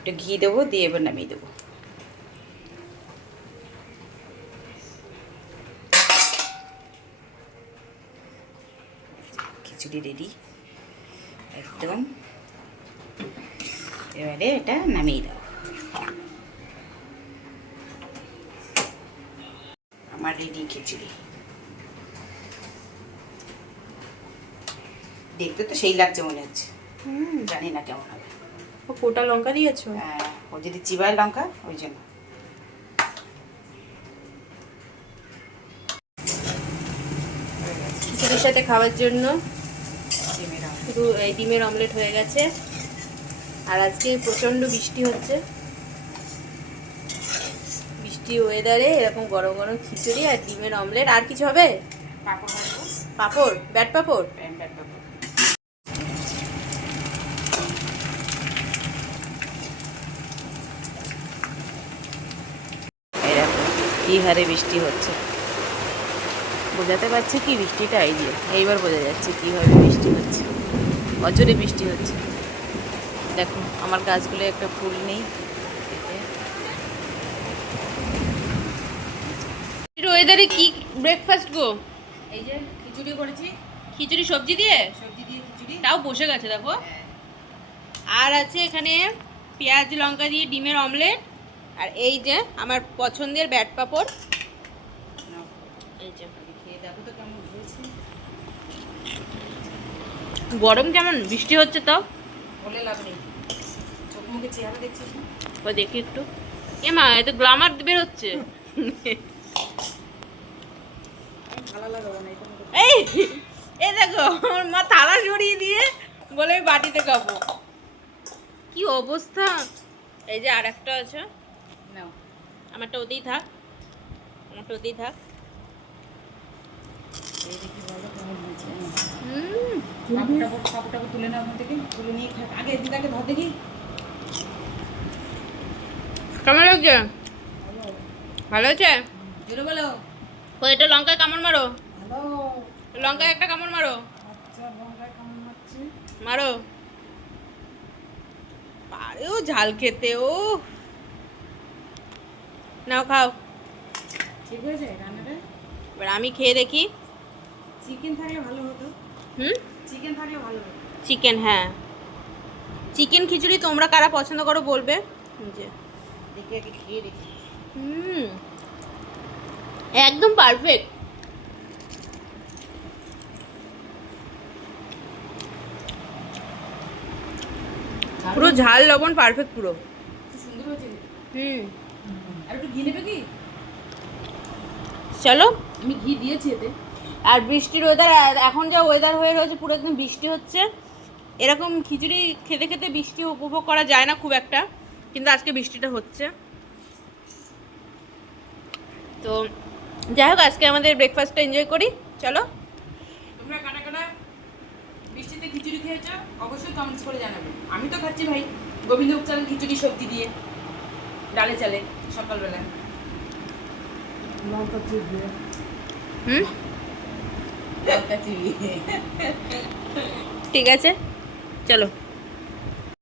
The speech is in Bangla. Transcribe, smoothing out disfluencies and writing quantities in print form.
একটু ঘি দেবো, দিয়ে এবার নামিয়ে দেবো। খিচুড়ি রেডি একদম। এবারে এটা নামিয়ে দাও। আমার রেডি খিচুড়ি। দেখতে তো সেই লাগছে মনে হচ্ছে। জানি না কেমন হবে। ও গোটা লঙ্কা দিয়েছো? হ্যাঁ, ও যদি চিবায় লঙ্কা, ওই জন্য। খিচুড়ির সাথে খাওয়ার জন্য শুধু এই ডিমের অমলেট হয়ে গেছে। আর আজকে প্রচণ্ড বৃষ্টি হচ্ছে। বৃষ্টি ওয়েদারে এরকম গরম গরম খিচুড়ি আর ডিমের অমলেট। আর কিছু হবে? পাঁপড় ভাজবো। পাঁপড়? ব্যাট পাঁপড়? ব্যাট পাঁপড়। এরকম কি হারে বৃষ্টি হচ্ছে, বোঝাতে পারছি কি বৃষ্টিটা? এই যে এইবার বোঝা যাচ্ছে কীভাবে বৃষ্টি হচ্ছে। অজরে বৃষ্টি হচ্ছে। দেখো আমার গাছগুলো একটা ফুল নেই। ওয়েদারে কি ব্রেকফাস্ট গো? এই যে খিচুড়ি করেছি। খিচুড়ি সবজি দিয়ে? সবজি দিয়ে খিচুড়ি। তাও বসে গেছে দেখো। আর আছে এখানে পেঁয়াজ লঙ্কা দিয়ে ডিমের অমলেট। আর এই যে আমার পছন্দের ব্যাট পাঁপড়। এই যে খেয়ে দেখো তো কেমন হয়েছে। গরম কেমন? বৃষ্টি হচ্ছে তাও বলে লাভ নেই, চোখ মুখে চেহারা দেখছিস না? ও দেখি একটু। এ মা, এ তো গ্লামার বেরোচ্ছে। ভালো লাগাবো না এই এই দেখো আমার মা থালা সরিয়ে দিয়ে বলে আমি বাটিতে খাবো। কি অবস্থা! এই যে আর একটা আছে, নাও। আমারটা ওতেই থাক, আমারটা ওতেই থাক। এই দেখি বলো কেমন হয়েছে। কাপড়টা তুলে নাও ওখান থেকে, তুলে নিয়ে আগে এদিকে ধর দেখি কেমন লাগছে? ভালো হয়েছে? জোরে বলো। ও এটা লঙ্কায় কামড় মারো, ভালো। লঙ্কায় একটা কামড় মারো। আচ্ছা, লঙ্কায় কেমন মারছি? মারো। পারেও ঝাল খেতে। ও নাও খাও। ঠিক হয়েছে রান্নাটা? এবার আমি খেয়ে দেখি। চিকেন থাকলে ভালো হতো। চিকেন থাকলে ভালো হতো। চিকেন, হ্যাঁ চিকেন খিচুড়ি তোমরা কারা পছন্দ করো বলবে। যে দেখি আগে খেয়ে দেখি। একদম পারফেক্ট। পুরো ঝাল লবণ পারফেক্ট পুরো। সুন্দর হয়েছে। আর একটু ঘি নেবে কি? চলো, আমি ঘি দিয়েছি এতে। আর বৃষ্টির ওয়েদার, এখন যা ওয়েদার হয়ে রয়েছে পুরো একদম বৃষ্টি হচ্ছে। এরকম খিচুড়ি খেতে খেতে বৃষ্টি উপভোগ করা যায় না খুব একটা, কিন্তু আজকে বৃষ্টিটা হচ্ছে। তো যাই হোক, আজকে আমাদের ব্রেকফাস্টটা এনজয় করি। চলো। তোমরা কাটা কাটা বৃষ্টিতে খিচুড়ি খেয়েছো অবশ্যই কমেন্টস করে জানাবে। আমি তো খাচ্ছি ভাই গোবিন্দভোগ চালের খিচুড়ি, সবজি দিয়ে, ডালে চালে, সকালবেলা লঙ্কা চিবিয়ে। লঙ্কা চিবিয়ে। ঠিক আছে, চলো।